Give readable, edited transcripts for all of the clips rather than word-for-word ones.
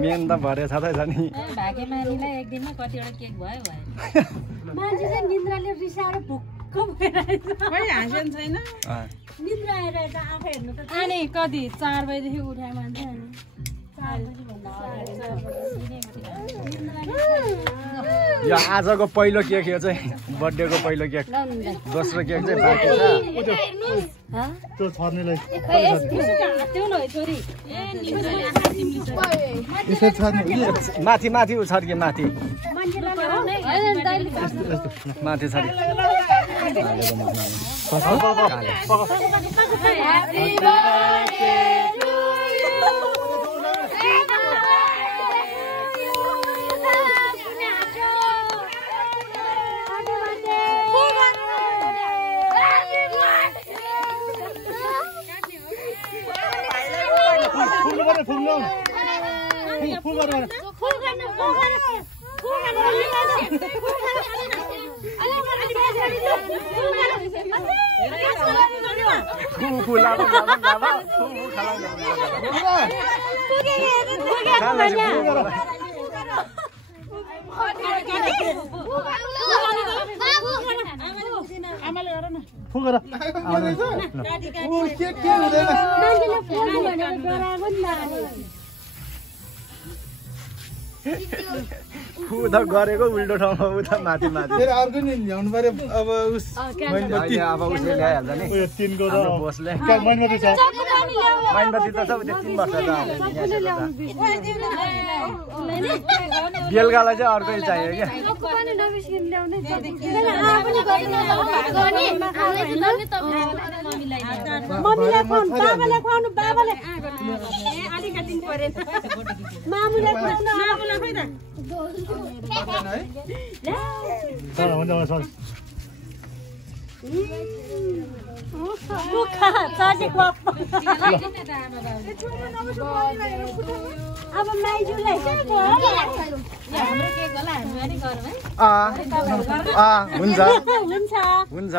main त भरे छँदैछ नि भाग्यमानीलाई एक दिनमा कतिवटा केक भयो मान्छे चाहिँ निन्द्राले रिसाएर भुक्क भइरहेछ हाँसेन छैन निन्द्रा आएर आँखा हेर्नु त अनि कति 4 बजेदेखि उठाए मान्छे अनि 4 बजे यो आजको पहिलो केक यो चाहिँ बर्थडेको पहिलो केक दोस्रो केक चाहिँ बाँकी छ त्यो छर्नेलाई माथि माथि उछर्के माथि माथि छ उता गरेको उल्टो ठाउँमा उता माथि माथि अर्को नि ल्याउनु पर्यो अब उस अब उसले ल्याइहाल्छ नि बोसले मैनबत्ती छ मैनबत्ती त सब 3 वर्ष बेलुकालाई चाहिँ अर्कै चाहियो क्या अब माइजूलाई हुन्छ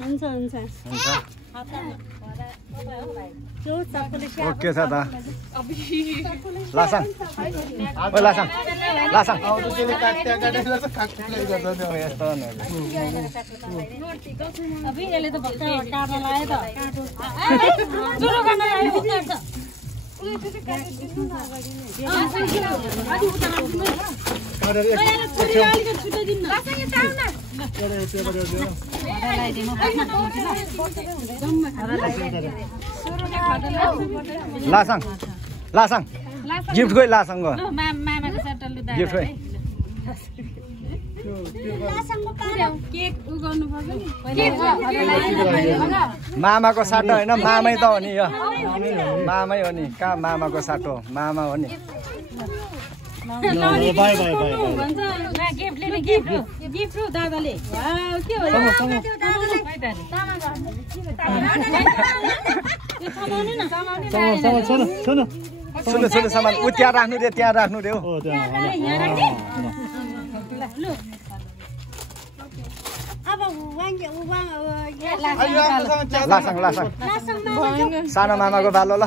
हुन्छ हुन्छ ओके छ त लासाङ ओ लासाङ लासाङ लासाङ लासाङ गिफ्ट गयो लासाङ गयो गिफ्ट गयो मामाको साटो होइन मामै त हो नि यो मामै हो नि कहाँ मामाको साटो मामा हो नि सुन्नु सुन्नु सामान ऊ त्यहाँ राख्नु रे त्यहाँ राख्नु रे हो लासाङ लासाङ सानो मामाको बालो ल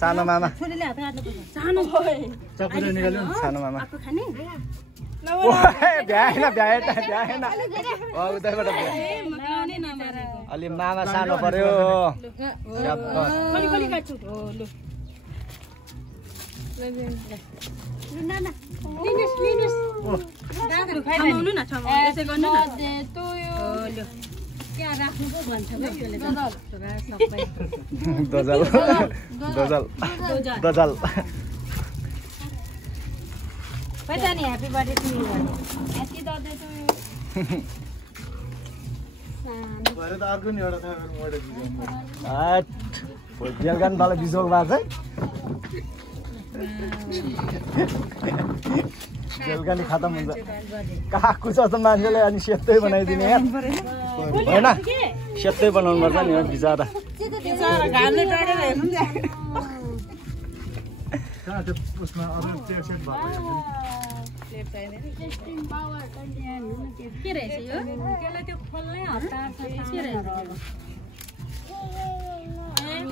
सानो मामा सानो मामा भ्याएन भ्याएन भ्याएन उतैबाट अलि मामा सानो पर्यो दजल दजल दजल पैतानी happy birthday to you happy birthday to you भरे त अर्को नि एउटा खाएर मोडे बेलगान बाला बिजोग भएको बेलुका नि खतम हुन्छ काकु जस्तो मान्छेले अनि सेतै बनाइदिने यार होइन सेतै बनाउनु पर्छ नि हो बिचरा घामले टडेर हेर्नु नि कहाँ त्यो उसमा अरू चेयर सेट भएको के रहेछ यो त्यसलाई त्यो खोल्नै हतार छ के रहेछ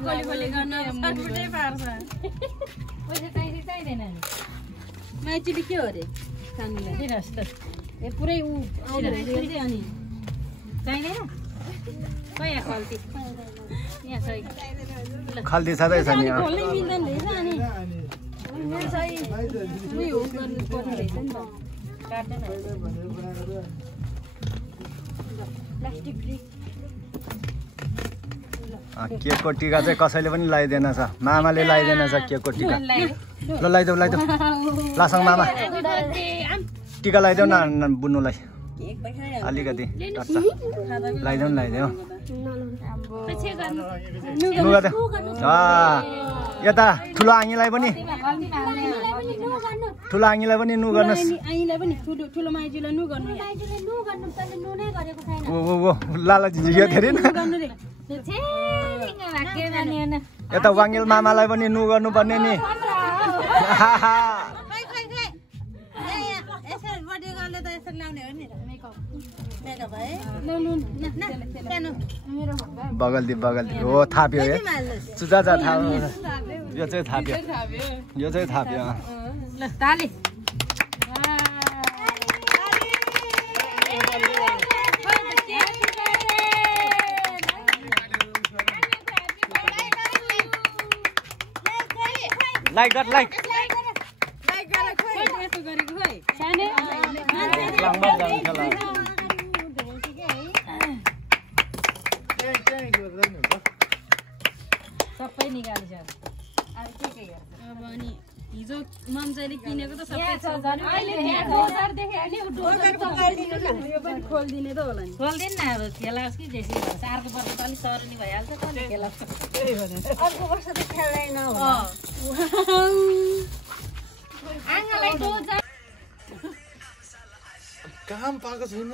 कोली कोली गर्न सटुटै पार्छ पैसा चाहिँदैन नि माइचीले के हो रे सानोलाई के रस्त ए पुरै उ आउँदो रहेछ अनि चाहिँदैन कहाँ खल्ती यहाँ छ खल्ती छँदैछ नि खोल्नै मिल्दैन रहेछ अनि मेरो चाहिँ उयो गर्नु पर्ने रहेछ नि त काट्दैन प्लास्टिक ब्रिक केकको टिका चाहिँ कसैले पनि लगाइदिएन छ मामाले लगाइदिएन छ केकको टिका ल लगाइदेऊ लासँग मामा टिका लगाइदेऊ न बुन्नुलाई अलिकति लगाइदेऊ नुगा देऊ यता ठुलो आङीलाई पनि नु गर्नुहोस् लालाजी यो धेरै न यता वाङ्गेल मामालाई पनि नु गर्नुपर्ने नि बगल्दी हो थाप्यो है सुजा थाप्यो यो चाहिँ थाप्यो ल ताली लाइक सबै निकाल्छ अब अनि हिजो मम्जाले किनेको त सबै छ खोलिदिने त होला नि खोलिदिनु न अब खेलाओस् कि जेसी भन्छ अर्को वर्ष त अलिक तरुनी भइहाल्छ त खेलाउँछ अर्को वर्ष त खेल्दैन आँगालाई डोजा काम पाएको छैन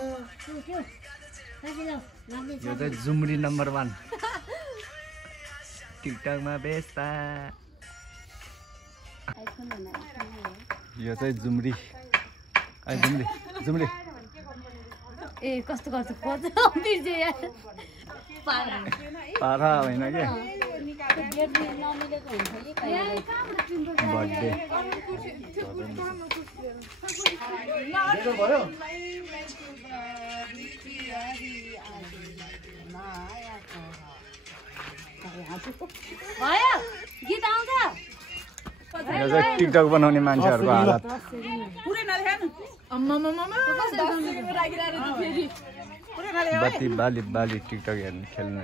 यो चाहिँ जुमरी नम्बर 1 टिकटकमा बेस्ता यो चाहिँ जुमरी ए कस्तो कस्तो खोज बिर्जे यार पारा होइन के बर्थडे भयो गीत आउँछ यो चाहिँ टिकटक बनाउने मान्छेहरूको हालत बत्ती बाली टिकटक खेल्नु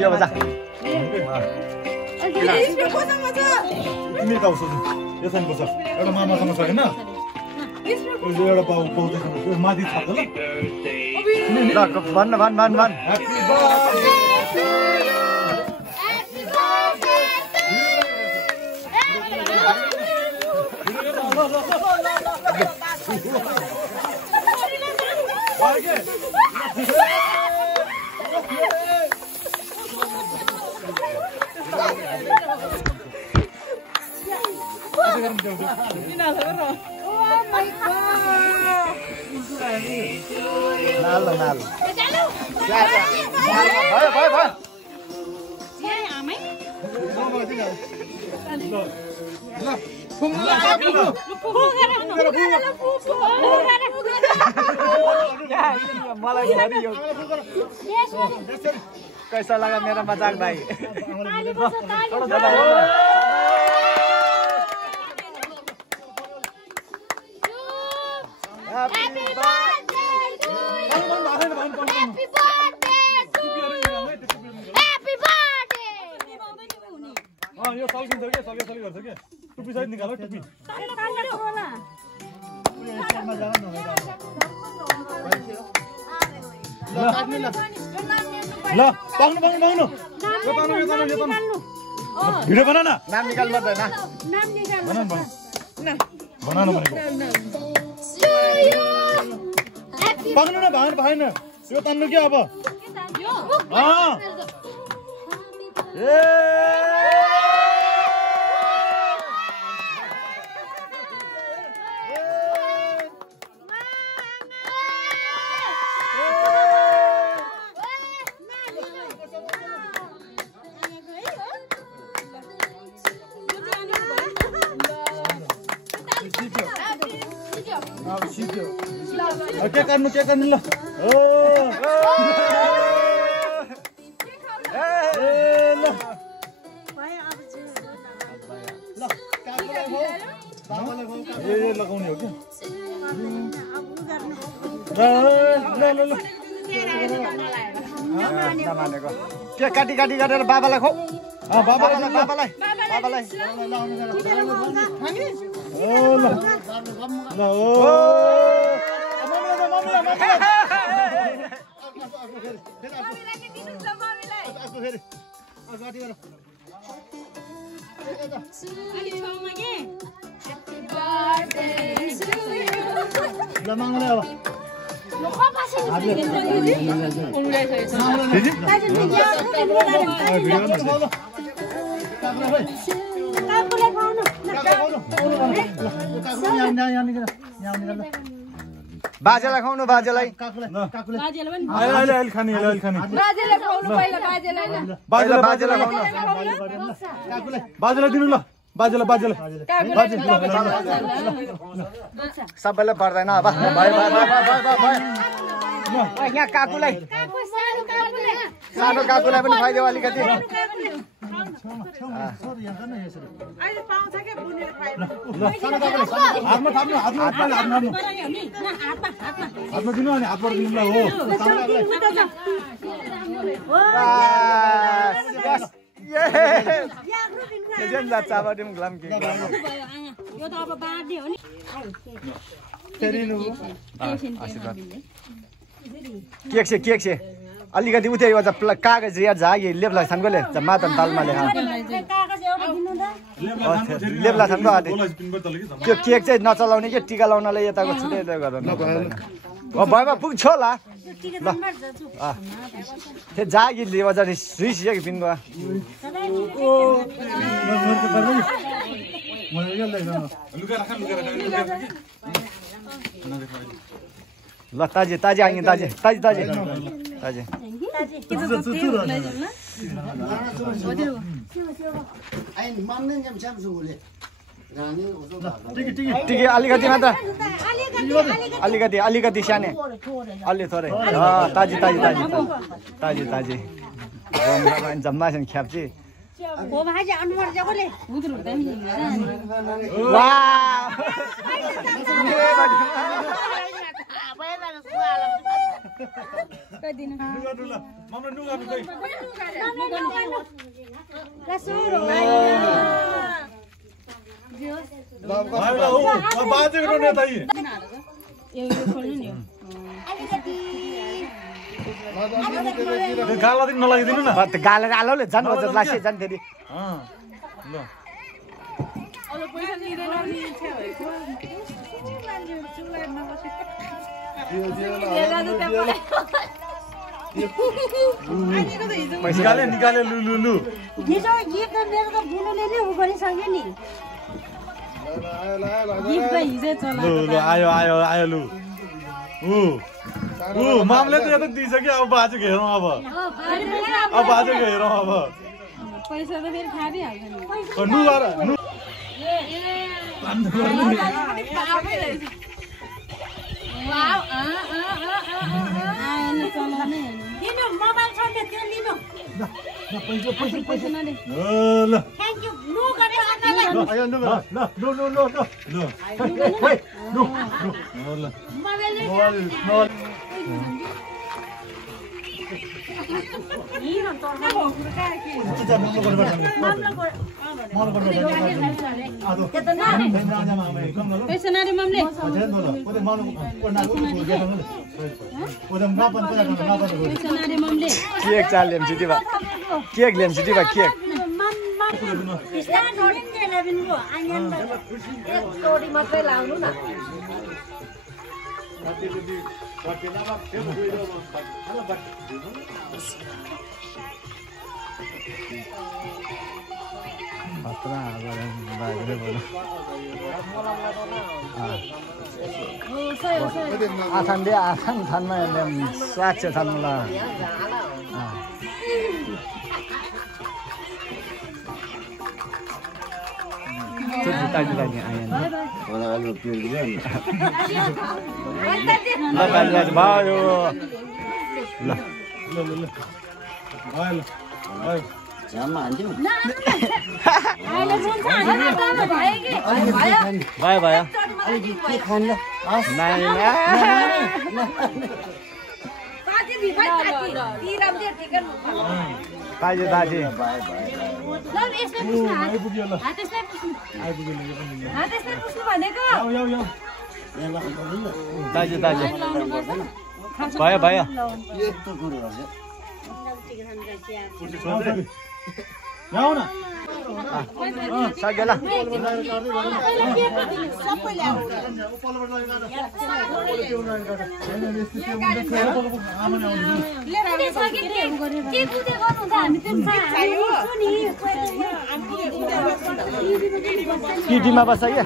यो बजा तिमी गाउँ सोध्नु यसमा बस्छ एउटा मामासँग छ होइन एउटा पाउँदैसँग माथि छ ल भन्न नालो भयो मलाई कैसा लगा मेरा मजाक भाइ यो सकिन्छ के सके गर्छ के टुपी सहित निकाल टुपी ल पाउनु भिडियो बना न नाम निकाल पर्दैन बना न पाउनु न भएन यो तान्नु के अब के गर्नु ल लगाउने हो के काटी गरेर बाबालाई खौ बाबालाई बाजेलाई खुवाउनु बाजेलाई दिनु ल बाजेलाई सबैलाई पर्दैन अब यहाँ काकुलाई सानो काकुलाई पनि खुवाइदेऊ अलिकति हातमा दिनु अनि हातबाट दिनु ल केक से अलिकति उतै कागज या झागी लेप्ला छानकोले मातन तालमाले लेप्ला छानको त्यो केक चाहिँ नचलाउने के टिका लाउनलाई यताको छुट्टै गरेर भएमा पुग्छ होला ल त्यो जागी लेबा रिसियो कि पिनको ल ताजे आइए ताजे टिके अलिकति मात्र अलिकति साने अलि थोरै ताजे जम्मा छन् ख्याप्ची गाला दिन नलागिदिनु न गालेर आलोले झन् लासे झन् फेरि निकाले लु आयो लु मामले त यता दिइसक्यो अब बाजेको हेरौँ अब बाजेको हेरौँ अब पैसा त फेरि खादिहाल्छ नि मोबाइल छ त्यो लिनु पैसा नले ल थ्यांक यू नु गर्ने आयो नु ल केक चाल लेम सिटी बा केक लेम सिटी बा केक मात्रै लाउनु न आथान दे आथान थानमा साक्ष थानला दाजु दाजु आएन भयो ल भयो भयो ताजे ताजे ताजे ताजे भयो भयो सकेला किटीमा बस क्या